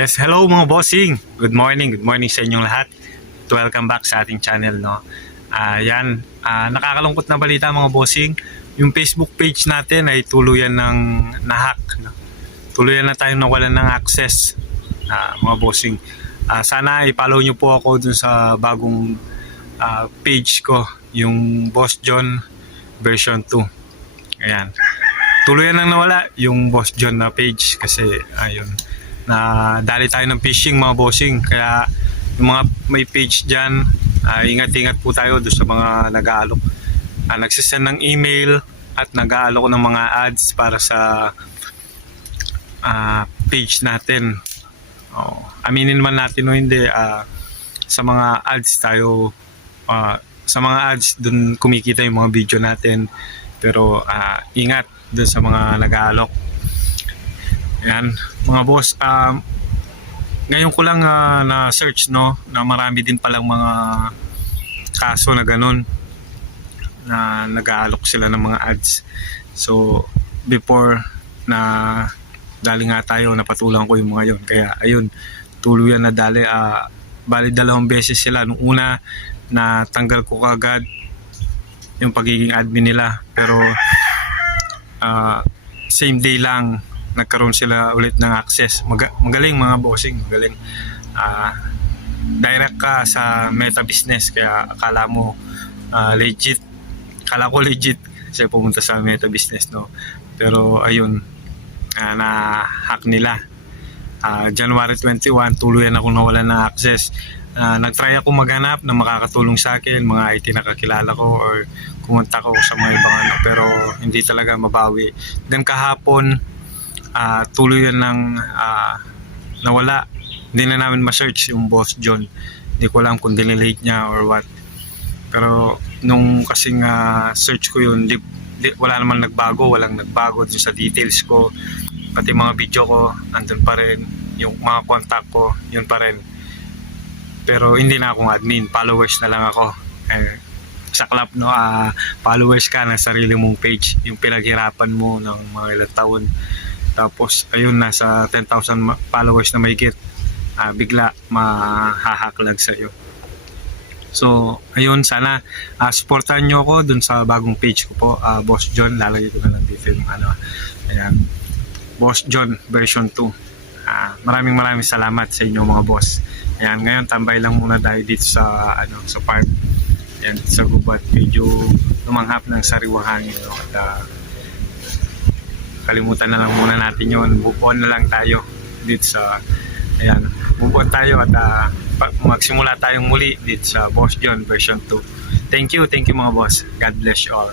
Yes, hello mga bossing. Good morning sa inyong lahat. Welcome back sa ating channel, no. Nakakalungkot na balita mga bossing. Yung Facebook page natin ay tuluyan ng nahack, no. Tuluyan na tayong nawalan ng access, mga bossing. Sana i-follow nyo po ako dun sa bagong page ko, yung Boss John version 2. Ayan. Tuluyan nang nawala yung Boss John na page kasi ayun, na dali tayo ng phishing mga bossing. Kaya yung mga may page dyan, ingat-ingat po tayo doon sa mga nag-aalok, nagsisend ng email at nag-aalok ng mga ads para sa page natin. Aminin man natin o hindi, sa mga ads tayo, sa mga ads doon kumikita yung mga video natin. Pero ingat doon sa mga nag-aalok. Yan, mga boss, ngayon ko lang na search, no, na marami din palang mga kaso na ganun, na nag-aalok sila ng mga ads. So before na dali nga tayo, napatulang ko yung mga yon. Kaya ayun, tuluyan na dali. Bali 2 beses sila. Nung una, na tanggal ko kagad yung pagiging admin nila, pero same day lang nagkaroon sila ulit ng access. Magaling mga bossing, magaling. Direct ka sa Meta Business, kaya akala mo legit. Akala ko legit kasi pumunta sa Meta Business, no. Pero ayun, na-hack nila. January 21, tuluyan ako nawalan ng access. Nag-try ako maghanap na makakatulong sa akin, mga IT na kakilala ko, or kumunta ko sa mga ibang pero hindi talaga mabawi. Then kahapon, tuluyan ng nawala. Hindi na namin ma-search yung Boss John. Hindi ko alam kung dinelete niya or what. Pero nung kasing search ko yun, wala naman nagbago. Walang nagbago dun sa details ko. Pati mga video ko, andun pa rin. Yung mga contact ko, yun pa rin. Pero hindi na akong admin. Followers na lang ako. Sa club, no, followers ka ng sarili mong page. Yung pinaghirapan mo ng mga ilang taon. Tapos ayun, nasa 10,000 followers na mahigit, bigla mahahack lang sa iyo. So ayun, sana supportan nyo ako dun sa bagong page ko po, Boss John. Lalagay ko na lang dito yung ayan, Boss John version 2. Maraming salamat sa inyo mga boss. Ayan, ngayon tambay lang muna tayo dito sa sa park. Ayan, sa gubat, medyo lumanghap ng sariwang hangin, no? At kalimutan na lang muna natin yun. Move on na lang tayo dito sa, ayan, move on tayo at magsimula tayong muli dito sa Boss John version 2. Thank you mga boss. God bless you all.